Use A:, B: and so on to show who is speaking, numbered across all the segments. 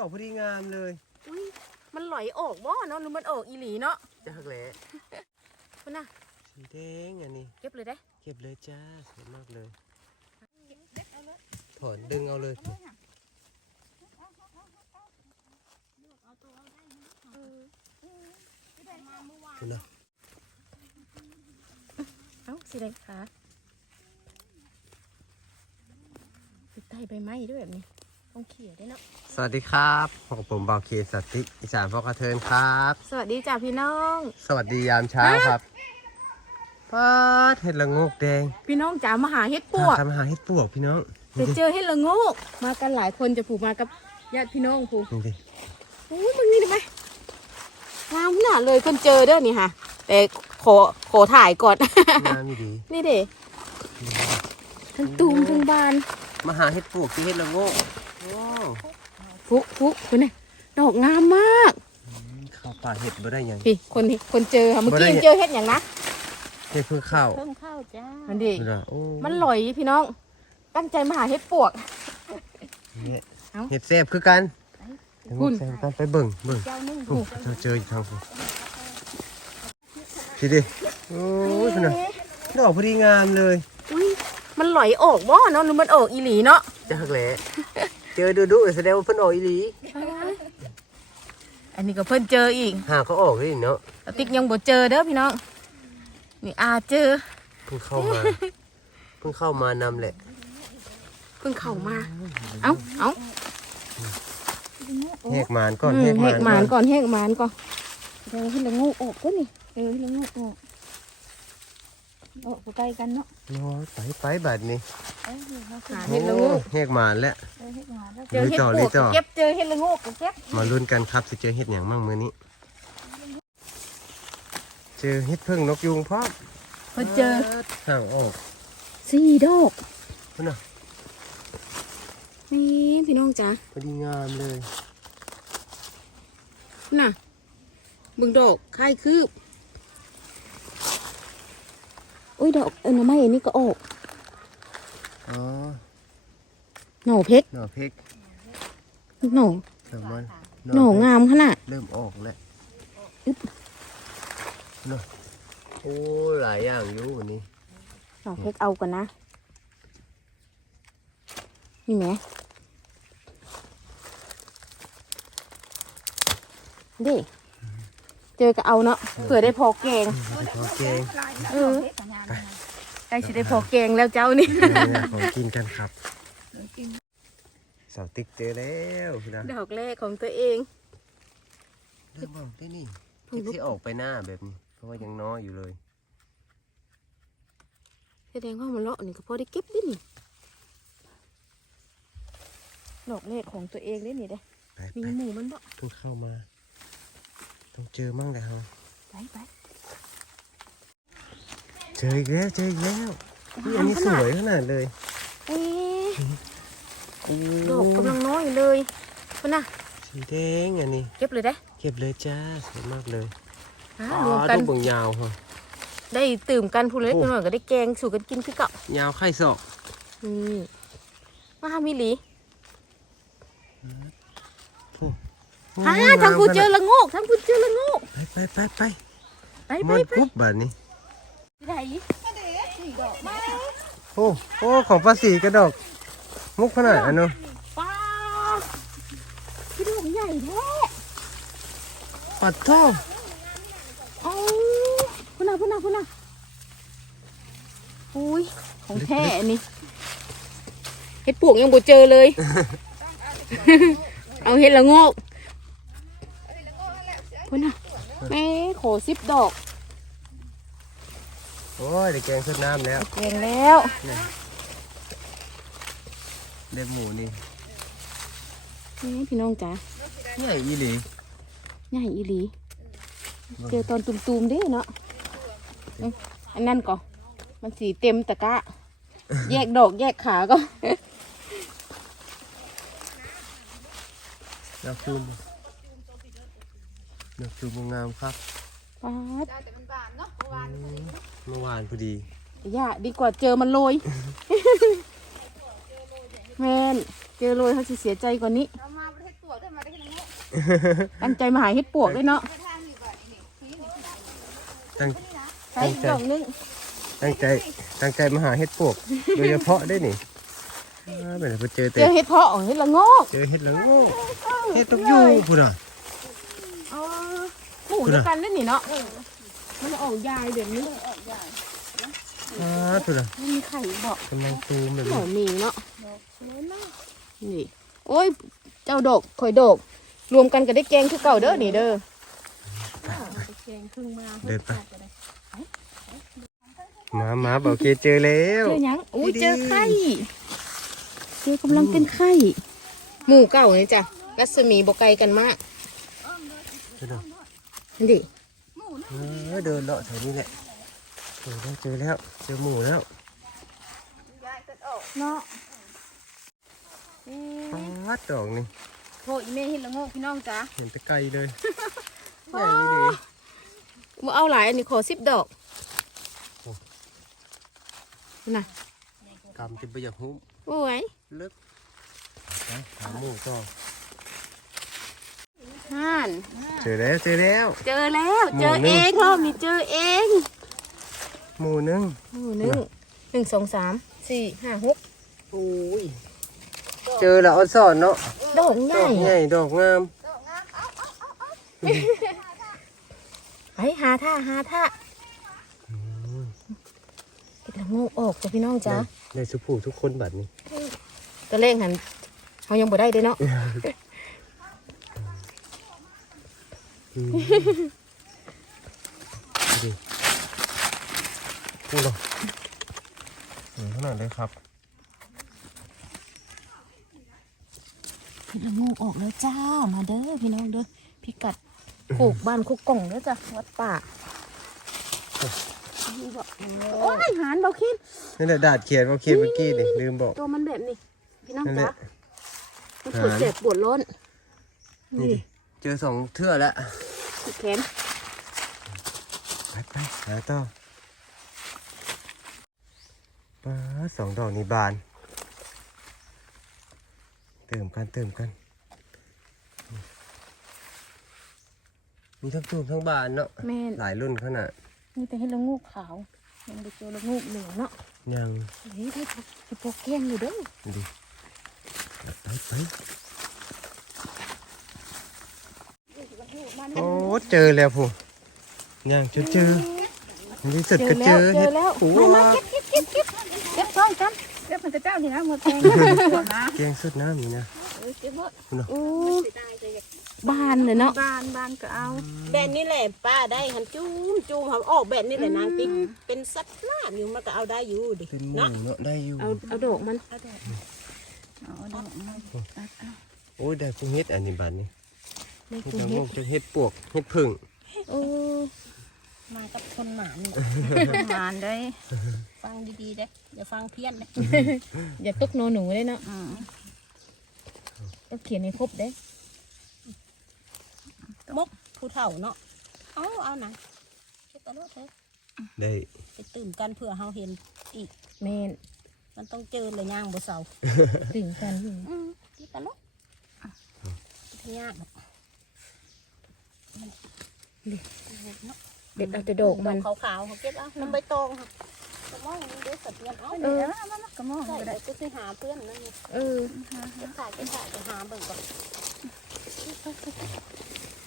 A: อกพอดีงามเลย
B: อุ้ยมันไหลออกบ่เนาะหรือมันออกอีหลีเนาะ
A: จักแหละ
B: คุณน่ะ
A: สีแดงอันนี้
B: เก็บเลยได้
A: เก็บเลยจ้าสวยมากเลยถอนดึงเอาเลยคุณนะ
B: เอ้าสิได้ขาติดใต้ใบไม้ด้วยแบบนี้ ต้องเขี่ยได้วยเนาะ
A: สวัสดีครับพบกับผมบาวเคสติอีสานพอกระเทินครับ
B: สวัสดีจ้าพี่น้อง
A: สวัสดียามเช้าครับป้าดเห็ดละโงกแดง
B: พี่น้องจ๋ามาหาเห็ดปวก
A: ทำอาหารเห็ดปวกพี่น้อง
B: จะเจอเห็ดละโงกมากันหลายคนจะผูกมากับญาติพี่น้องผูก
A: นี่ดิ
B: โอ้ยมึงนี่ได้ไหมงามขนาดเลยคนเจอเด้อนี่ค่ะแต่ขอขอถ่ายก่อน
A: งามดี
B: นี่เด้ทั้งตูมทั้งบาน
A: มาหาเห็ดปวกที่เห็ดละโงก ว้าว
B: ฟุกฟุกคนนี้ดอกงามมาก
A: เข้าป่าเห็ดบ่ได้หยัง
B: พี่คนที่คนเจอค่ะเมื่อ
A: บ่ได้
B: กี้
A: เนี่ย
B: เจอเห็ดอย่างนะ
A: เห็ดเพิ่งเข้า
C: เพิ่งเข้าจ้า
B: มันดี
A: ดูนะโอ้
B: มันลอยพี่น้อง ตั้งใจมาหาเห็ดปวก
A: เนี่ย
B: เอ้า
A: เห็ดแซ่บคือกัน
B: คุณ
A: เห็ดแซ่บกันไปเบิ่งเบิ่ง
C: เจ้านึ่ง
A: โอ้เราเจออีกทางคุณพี่ดิโอ้ยคุณน่ะดอกพอดีงามเลย
B: อุ้ยมันลอยออกบ่เนาะหรือมันออกอีหลีเนาะ
A: จักแหละ เจอดูดูแสดงว่าเพิ่นออกอีหลี
B: อันนี้ก็เพิ่นเจออีก
A: หาเขาออกเลยเนาะ
B: แต่ติ๊กยังบ่เจอเด้อพี่น้องนี่อาเจอ
A: เพิ่งเข้ามา เพิ่งเข้ามานำแหละ
B: เพิ่งเข้ามา เอ้าเอ้า
A: แหกมานก่อน
B: อืม
A: แหก
B: แห
A: มาน
B: กหมานก่อนแหกหมานก่อน
C: เดี๋ยวให้ละงูออกก็นี่เออให้ละงูออก ออกใกล้กันเนาะ
A: โอ้ยไปไปบัดนี้
C: เออเขา
B: หา
A: โอ้
B: เห็ดละโงู
A: แหกมานแล้ว
C: เออให้มาแล้ว
B: เจอเห็ด
A: ลุยต่อ
B: ป
A: ลุ
B: วยก
A: ต่อ
B: ก็เก็บเจอเห็ดละโงูก็เก็บ
A: มาลุ้นกันครับจะเจอเห็ดอย่างมั่งมือนี้ เจอเห็ดพึ่งนกยูงพร้อม
B: เพิ่นเจอ
A: ห่างออก
B: สี่ดอก
A: พุ่นน่ะ
B: นี่พี่น้องจ๋า
A: พอดีงามเลย
B: น่ะเบิ่งดอกคล้ายคืบอุ้ ยดอกเอ็นไม้อันนี้ก็ออก
A: อ๋อ
B: หน่อเพชร
A: หน่อพริก
B: หน่อ
A: หน่อมัน
B: หน่องามขนาด
A: เริ่มออกแล้ว
B: อึ๊บ
A: เนาะโอ้หลายอย่างอยู่วันนี้
B: หน่อเพชรเอาก่อนนะนี่ไหมเด้ เจอก็เอาเนาะเผื่อได้พอแกง
A: โอเค
B: เออใกล้สิได้พอแกงแล้วเจ้านี่
A: เนี่ยของกินกันครับเสาติ๊กเจอแล้วพี่นะ
B: ดอกแรกของตัวเอง
A: เริ่มออกได้นี่คิดที่ออกไปหน้าแบบนี้ เพราะว่ายังน้อยอยู่เลย
B: แสดงว่ามันเลาะนี่ก็พอได้เก็บได้นี่ดอกแรกของตัวเองได้นี่เด้
A: ไป
B: มี
A: ไป
B: หมูมันบ่
A: เพิ่งเข้ามา ต้องเจอมั่งแล้ว
B: ไปไป
A: เจออีกแล้วเจออีกแล้วนี่อันนี้สวยขนาดเลย
B: เอ๊ะ
A: โอ้
B: ดอกกำลังน้อยเลยมันน่ะ
A: สีแดงอันนี้
B: เก็บเลยได้
A: เก็บเลยจ้าสวยมากเลย
B: อ่า
A: อ๋อ
B: รวมกัน
A: ลูกบางยาวฮะ
B: ได้ตื่มกันผู้เล็ก
A: โอ้
B: หน่อยก็ได้แกงสู่กันกินคือเก่ายา
A: วไข่ศอก
B: นี่มาหามิลี
A: โอ้
B: ฮ่า
A: โอ้
B: ทั้งผู้า
A: ม
B: เจอละโงกทั้งผู้เจอละโงก
A: ไปไปไปไป
B: ไปไป
A: มัน
B: ไป
A: ปุ๊บแบบนี้
B: ไหน
A: โอ้โอ้ของภาษีกระดอกมุกขนาดอันเนาะ
B: ป้าพี่ดอกใหญ่แท้
A: ปัดท่อ
B: เอาพุ่นน่ะพุ่นน่ะพุ่นน่ะอุ้ยของแท้อันนี้เห็ดปวกยังบ่เจอเลย เอาเห็ดละโงก พุ่นน่ะแม่ขอสิบดอก
A: โอ้ยได้แกงสดน้ำแล้ว
B: แกงแล้ว
A: เล็บหมูนี่
B: นี่พี่น้องจ๋า
A: ใหญ่อีหลี
B: ใหญ่อีหลี เจอตอนตุ่มๆเด้เนาะเอ้ยอันนั้นก่อนมันสีเต็มตะกร้าแยกดอกแยกขาก็
A: ดอกจูม ดอกจูมงามครับ
B: ป๊าด
A: เมื่อวานพอดี
B: ย่าดีกว่าเจอมันโรย แมนเจอโรยเขาจะเสียใจกว่านี้
C: เรามาประเทศตัวได้มาได้
B: ตั้งใจมาหาเฮ็ดปวกด้วยเนาะ
A: ตั้ง
B: ใส่ดอกนึง
A: ตั้งใจตั้งใจมาหาเห็ดปวก โดยเฉพาะได้นี่อ่าเป็นไปเจอ
B: เจ
A: แต่
B: อเฮ็ดเพาะเฮ็ดละโงก
A: เจอเห็ดแล้วโง่เห็ดตกอยู่พุ่นอะ
B: เออหมูเดียวกันเล่นนี่เนาะมันออกยายแบบนี้
A: อ่าพุ่นอะ
B: ไม่มีไข่บอก
A: กำลังตูมแบบ
B: หน่
A: นี้
B: อยมีเนาะนี่โอ้ยเจ้าดอกข่อยดอกรวมกันก็ได้แกงคือเก่าเด้อนี่เด้อ
A: เดินไปมามาบอกเคเจอแล้ว
B: เจอหยังอุ้ย
A: ดีๆ
B: เจอไข่เจอกำลังเป็นไข่หมูเก่านี่จ้ะรัศมีบกไกลกันมาก
A: เจอแล้ว
B: นี่ดิ
A: เออเดินเลาะแถวนี้แหละเจอแล้วเจอแล้วเจอหมูแล้ว
B: เนาะ
A: ปัดดอกนี่
B: โทษอีเมเห็นละโงกพี่น้องจ้ะ
A: เห็นแตะไกลเลยใหญ่ดี
B: มาเอาหลายอันนี้ขอสิบดอกน่ะ
A: กำจะไปอยากหุ้ม
B: โอ้ย
A: ลึกไปหาหมูต่อ
B: ห่าน
A: เจอแล้วเจอแล้ว
B: เจอแล้ว เจอ
A: หมู่หนึ่
B: เองงรอบนี้เจอเอง
A: หมูหนึง
B: โอ้หนึ่งหนึ่งสองสามสี่ห้าหก
A: โอ้ยเจอแล้วเออนสอนเนาะ
B: ดอกให
A: ด
B: ญ่
A: อกใหญ่ดอกงาม
B: ไปหาท่าหาท่าเก็บละโงูออกจ้ะพี่น้องจ้ะ
A: ได้สุผูทุกคนบัดนี้
B: ตะเล่งหันเขายังบ่ได้เด้เนาะ
A: อืม ดูดิพูดหรอสวยขนาดเลยครับ
B: เก็บละโงูออกแล้วจ้า มาเด้อพี่น้องเด้อพิกัดโขกบ้านโคกกล่องเด้อจ้ะวัดป่าโอ้ยหานเบาคิด
A: นี่แหละดาดเขียนว่าเขียนเมื่อกี้นี่ลืมบอก
B: ตัวมันแบบนี้ พี่น้อง
A: นั่นแห
B: จ้ะ
A: ละ
B: มันปวดเจ็บปวดร้อน
A: นี่ดิ เจอสองเทื่อแล้ว
B: ที่แขน
A: ไปไปหาต่อป้าดสองดอกนี่บาน เติมกันเติมกัน มีทั้งตูมทั้งบานเนาะ
B: แม่น
A: หลายรุ่นขนาด
B: นี่แต่ให้ละงูขาวยังไปเจอละงูเหลืองเนาะ
A: ยัง
B: เฮ้ยได้พวกได้พวกแกงอยู่เด้อ
A: ดูดิไปไป โอ้เจอแล้วผู้ยังเจอเจอในที่สุดก็เจอ
B: เจ
A: เห็
B: อ
A: ด
B: แล้ว
A: ปู
B: มามาเก็บเก็บเก็บเก็บช่องกัน
C: เดี๋ยวมันจะเจ้าทีนะมือแทงนะ
A: แกงสุดน้ำนี่นะ
C: เก็บหมด
B: โอ้บานเลยเนาะ
C: บานบานก็เอา
D: แบนนี่แหละป้าได้หันจุ้มจุ้มเขาออกแบนนี่แหละนางติ๊กเป็นสัตว์ลาบอยู่มันก็เอาได้อยู่ดิ
A: เป็นหมู
D: เนาะ
A: เนาะได้อยู่
B: เอาเอาดอกมัน
C: เอาดอกมาตัดเอา
A: โอ้ยได้พวกเห็ดอันนี้บานนี่
B: ได้
A: เห็ด
B: คือ
A: ละ
B: เฮ็
A: โง
B: ด
A: กจะเห็ดปวกเห็ดผึ่ง
B: โอ้
D: มากับคนหมานี่
C: บานได้
D: ฟังดีๆเด้อย่าฟังเพี้ยนเด้
B: อย่าตกโนหนูเลยเนาะ
C: อืม
B: ต้องเขียนให้ครบเด้
D: มกผู้เฒ่าเนาะเอาเอานะเช็ดตลอดเถอะ
A: ได้
D: ไปตื่นกันเพื่อเฮาเห็นอีก
B: แม่น
D: มันต้องเจอเลยย่างบ่เศร้า
B: ตื่นกันอยู่
D: อืมที่ตลกที่ยาก เน
B: เด็ดเอาแต่ดอกมัน
D: ขาวๆเขาเก็บเอาน้ำใบตองค่ะกระมองนี่เด้อสัตว์เลี้ยงเอา
C: เออมันก็มอง
D: ใช่
C: ก็
D: เดี๋
C: ได้
D: ก็สิหาเพื่อนนั่นนี่
B: เออ
D: จะขายจะขายจะหาเบิ่งก่อน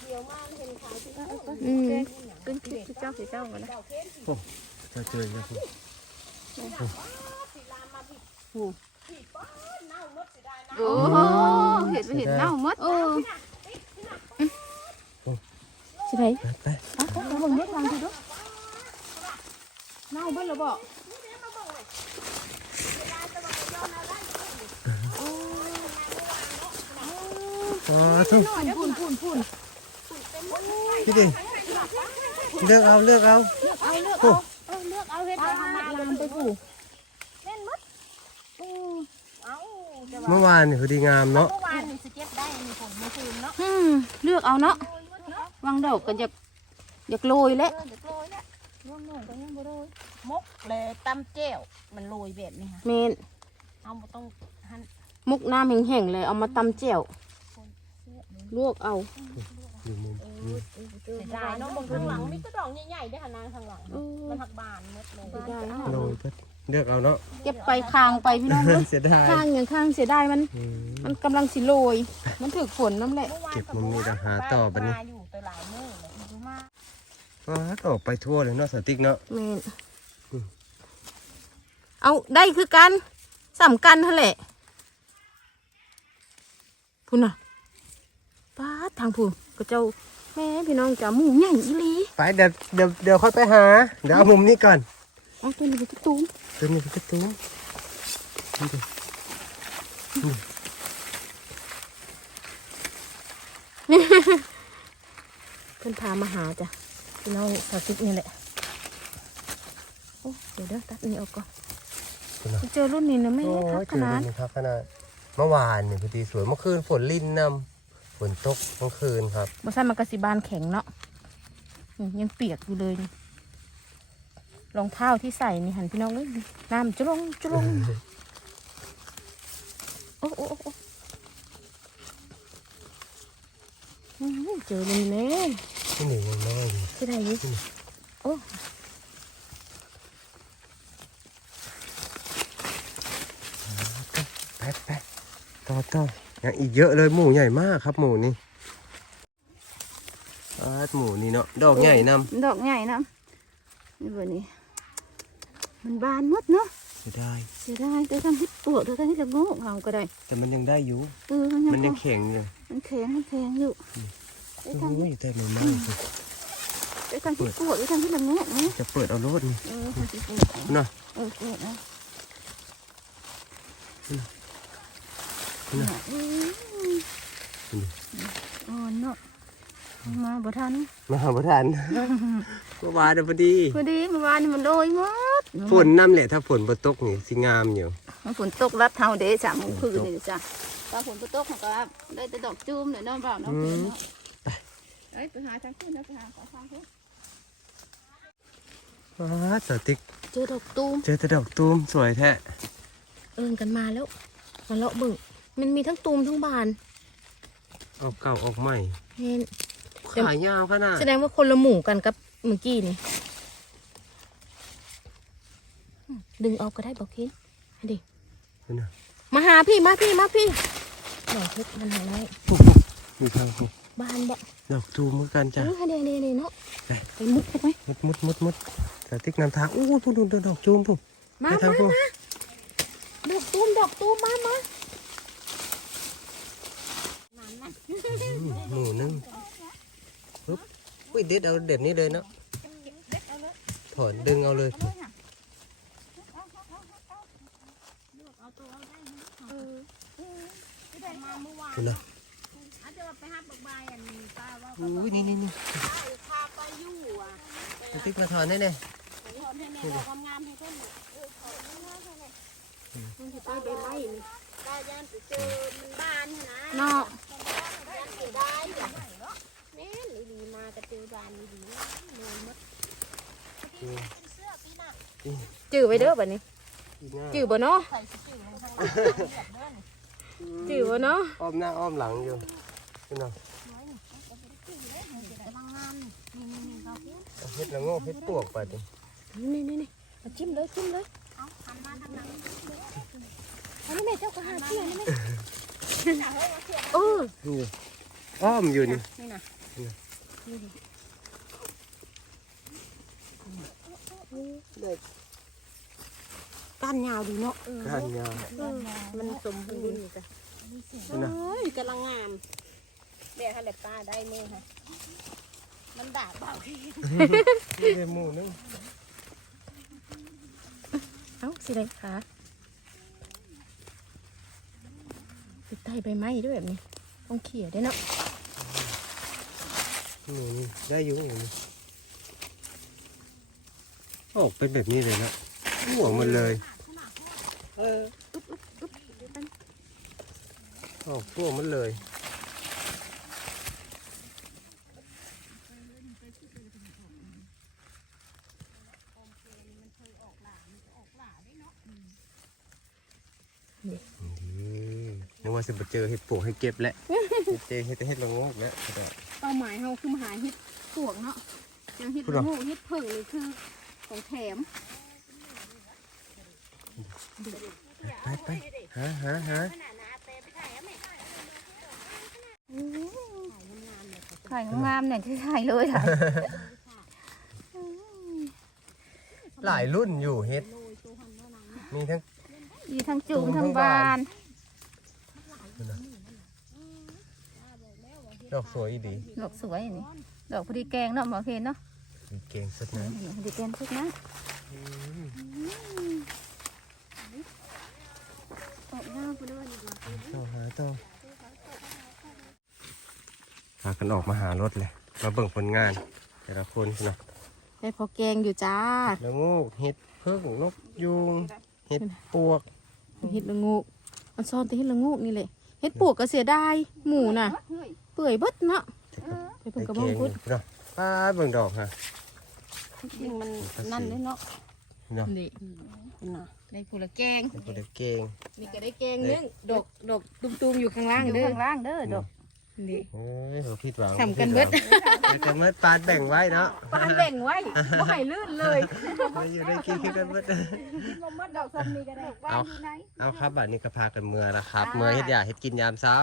D: เดี๋ยวมาเห็นขายที่เจ้า
B: อืม
C: เป็นคลิปที่เจ้าที่เจ้าก็ได้วโอ้
A: เจะเจอแล้วผู้
C: โอ้เห็ดเห็ดเน่าหมด
B: เออ ใช่ไหม
A: ไปไป
B: อะเอาเบิ่งเด็ดลังทีเดูเน่าเบิ่งแล้วบอก
A: อ๋อทุก
B: พุ่นพุ่นพุ่น
A: พี่ดิเลือกเอาเลือกเอา
B: เอาเลือก
A: โอ้
B: เอาเลือกเอาเฮ็ดไปทำมาลามไปผูก
D: เอา
A: เมื่อวานนี่พอดีงามเนาะ
D: เมื่อวานนี่สเก็ตได้มีผลเมื่อคืนเนาะ
B: อืมเลือกเอาเนาะ วางดอกก็อยากอยากโรยแล้ว
D: เออเดี๋ยวโรยละร่วงหน่อยก็ยังบ่โรยมกเลยตำแจ่วมันโรยแบบนี้ค่ะ
B: เมน
D: เอาบ่ต้องหั่น
B: มุกน้ำแห้งๆเลยเอามาตำแจ่ว
D: เสื้อ
B: ลวกเอา
A: อยู่มุมนี่
D: เสียดายเนาะบางข้างหลังมีกระดองใหญ่ๆด้วยค่ะนางข้างหลัง
B: เออ
D: มันหักบานหมดเลย
B: เสียดายเนาะ
A: โรยก็เลือกเอาเนาะ
B: เก็บไปคางไปพี่น้องเอ้ย
A: เสียดาย
B: ข้างอย่างข้างเสียดายมัน
A: อืม
B: มันกำลังสิโรยมันถึกฝนน้ำแหละ
A: เก็บมุมนี้แล้วหาต่อบัดนี้
D: มาอยู่แต่ หลายมื้อเลยดูมาก
A: ก็ออกไปทั่วเลยเนาะสติ๊กเนาะ
B: แม่น
A: อืม
B: เอาได้คือกันสำกันนั่นแหละพุ่นน่ะป้าดทางพุ่นก็เจ้าแม่พี่น้องจ๋าหมูใหญ่อีหลี
A: ไปเดี๋ยวเดี๋ยวเดี๋ยวค่อยไปหาเดี๋ยวเอามุมนี้ก่อน
B: เอาตัวนี้ไปที่ตุ้ม
A: ตัวนี้เป็นกระตุ้มนี่ดิ
B: เพิ่นพามาหาจ้ะพี่น้องสาวซิกนี่แหละโอ้เดี๋ยวเด้อตัดนี่ออกก่อนเจอรุ่นนี้นะแม่
A: โอ้
B: คัก
A: ย
B: ข
A: เจอ
B: นาด
A: นี่ครับขนาดเมื่อวานเนี่ยพอดีสวยเมื่อคืนฝนลิ่นนำฝนตกเมื่อคืนครับ
B: บ่ใช่มันกระสิบานแข็งเนาะนี่ยังเปียกอยู่เลยนี่รองเท้าที่ใส่นี่หันพี่น้องเลยน้ำจุลงจุลงโอ้โอ้โอ้โอ้อื้อหือ เจอเลยแม่
A: ที่หนึ่งยังน้อยอยู่
B: ที่ไหนนี่โอ้
A: ไปไปต่อต่อยังอีกเยอะเลยหมูใหญ่มากครับหมูนี่อาดหมูนี่เนาะดอกใหญ่นำ
C: ดอกใหญ่นะนี่เบอร์นี้มันบานหมดเนาะ
A: เสียดาย
C: เสียดายแต่ทำให้ปวดแต่ทำให้ละโงกเอาก็ได้
A: แต่มันยังได้อยู่
C: เออมันยัง
A: มันยัง
C: พอ
A: แข็งอยู่
C: มันแข็งมันแข็งอยู่
A: โอ้ยแต่มันมากสิ
C: แต่ทำให้ปวดแต่ทำให้ละโงกนะ
A: จะเปิดเอารถนี่
C: เออทำให้ปวดเอา
A: เนาะ
C: เออปวดนะ
A: อืม
C: อืมอ่อนเนาะมาบ่ทัน
A: มาหาประทานเมื่อวานเดี๋ยวพอดี
C: พอดีเมื่อวานนี่มันโดยหมด
A: ฝนน้ำแหละถ้าฝนบ่ตกนี่สิงามอยู่
C: มันฝนตกรัดเท่าเดะสามโมงคืนนี่จ้ะ ตอนฝนบ่ตกมันก็ได้แต่ดอกจูมเนี่ยเนาะเปล่าเนาะเพื่อนเนาะเอ้ยไปหาทางขึ้นนะไปหาขอทางขึ้น
A: ว้าสติ๊ก
B: เจอดอกตูม
A: เจอแต่ดอกตูมสวยแท้
B: เอินกันมาแล้วมาเลาะเบิ่งมันมีทั้งตูมทั้งบาน
A: ออกเก่าออกใหม่
B: เห็น
A: ขายาวขนาด
B: แสดงว่าคนละหมู่กันกับเมื่อกี้นี่อืมดึงเอาก็ได้บอกคิดให้ดิ
A: นี่นะ
B: มาหาพี่มาพี่มาพี่ ดอกเพชรมันหาน้อย
A: มีทางนี้
B: บานบ่
A: ดอกตูมเหมือนกันจ้ะ
B: เออให้เดเดเดเนาะ
A: ไป
B: ไปมุดเข้าไป
A: มุดมุดมุดมุดสติ๊กนำทางอู้พูดดูดอกตูมพู
B: มา
A: ไปทาง
B: มา
A: พู
B: มาดอกตูมดอกตูมมามา
A: หมูนึ่งปึ๊บอุ้ยเด็ดเอาเด็ดนี้เลยเนาะถอนดึงเอาเลย คุณนะ
D: อาจจะว่าไปหาบักบายอันนี้ป้าว่า
A: อุ้ยนี่นี่นี่
D: พาไปอยู่อะ
A: สติ๊กมาถอนได้เลย
D: ทำให้แม่บอกงามๆให้เพิ่นน่ะเออขอเงินให้แน่
B: มันจะไปใบไม้นี่
D: ได้ย่านไปเจอมันบานหั่นนะ
B: เนาะ
D: ย่านเสียดายอยู่แม่นดีๆมาก็เจอบานดีๆเลยหมดเสื้อปีหน้า
B: จื้อไว้เด้อบัดนี้จื้อบ่เนาะ
D: ใส่ชื่อลงข้างหลังเรียบเด้อนี่
B: จื้อบ่เนาะ
A: อ้อมหน้าอ้อมหลังอยู่คุณนะ
D: กำลังงามนี่นี่ๆๆเขาเพิ่น
A: เอาเฮ็ดละโงกเฮ็ดปวกไปดิ
B: นี่นี่นี่มาจิ้มเลยจิ้มเลย
D: เอาหันมาทางหลัง
B: อันนี้แม่เจ้าก็หาเที่ยวนี่แม่เออ
A: นี่อ้อมอยู่นี่
D: นี่นะ
B: ก้านยาวดีเนาะ
A: ก้านยาว
B: มันสมบูรณ์จ้ะ
A: นี่นะ
D: เฮ้ยกำลังงามแม่ให้แหลป้าได้แม่ค่ะมันด่าเบา
A: นี่เป็นหมูนึง
B: เอ้าสิได้ขาติดใต้ใบไม้ด้วยแบบนี้ต้องเขี่ยได้วยเนาะ
A: หมูนี่ได้อยู่หมูนี่ออกเป็นแบบนี้เลยนะหัวมันเลย เออออกพวกมันเลยนี่นึกว่าจะไปเจอเห็ดปวกให้เก็บแหละ เจเฮ็ดแต่เฮ็ดละโงกแล้วก็ได้
B: เป้าหมายเราคือมาหาเห็ดปวกเนาะยังเห็ด
A: พูดเหรอ
B: โง่เห็ดเพิ่งนี่คือของแถม
A: ไปไปหาหาหา
C: ถ่ายงามๆเนี่ยที่ถ่ายเลยค่ะ
A: หลายรุ่นอยู่เฮ็ด มีทั้ง
C: มีทั้งจุ่ม
A: จุ่มทั้
C: ทั้
A: ง
C: ง
A: บา
C: บานน
A: ดอกสวยอีดี
C: ดอกสวยนี่ ดอกพอดีแกงเนาะหมอเคนเนาะ
A: มีเก่งสุดนะ
C: พอดีแกงทุกนะออกหน้าไปด้วย
A: ต่อหาต่อพากันออกมาหารถเลย มาเบิ่งผลงาน แต่ละคนเนาะ
B: ได้พอแกงอยู่จ้า
A: ละโงกเห็ดเพิ่งนกยุงเห็ดปวก
B: เห็ดละงูกมันซ่อนแต่เห็ดละงูกนี่แหละเห็ดปวกก็เสียดายหมูน่ะ
C: เฮ้ย
B: เปื่อยเบิดเนาะไป
A: ไป
B: เพิ่งกระบ
A: เก่
B: อง
A: ง
B: พุด
A: เนาะป้าเบิ่งดอกฮะ
B: จริงมันนั่นเลยเนาะ
A: เนาะ
B: นี่น่ะได้ผู้ละแกง
A: เป็นคนเก่ง
B: นี่ก็ได้แกงนึงดอกดอกตุ้มๆอยู่ข้างล่าง
C: อยู่
B: เด้อ
C: ข้างล่างเด้อดอก
B: นี่
A: เอ้ยเขาผิดหวัง
B: ทำกันเบิด
A: ผิดหวังแต่เมื่อปานแบ่งไว้เนาะ
B: ปานแบ่งไว้บ่ให้ลื่นเลย
A: ไม่อยู่ได้กินคือกันเบิด
C: ลมมัดดอกซ้ำนี่ก็ได้
A: เอาเอาครับบัดนี้ก็พากันเมื่อแล้วครับเมื่อเฮ็ดอยากเฮ็ดกินยามเช้า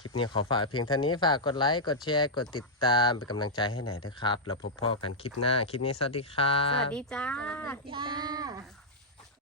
A: คลิปนี้ขอฝากเพียงเท่านี้ฝากกดไลค์ กดแชร์ กดติดตามเป็นกำลังใจให้หน่อยนะครับ แล้วพบพ่อกันคลิปหน้า คลิปนี้สวัสดีครับ
B: สวัสดีจ้า
D: จ้า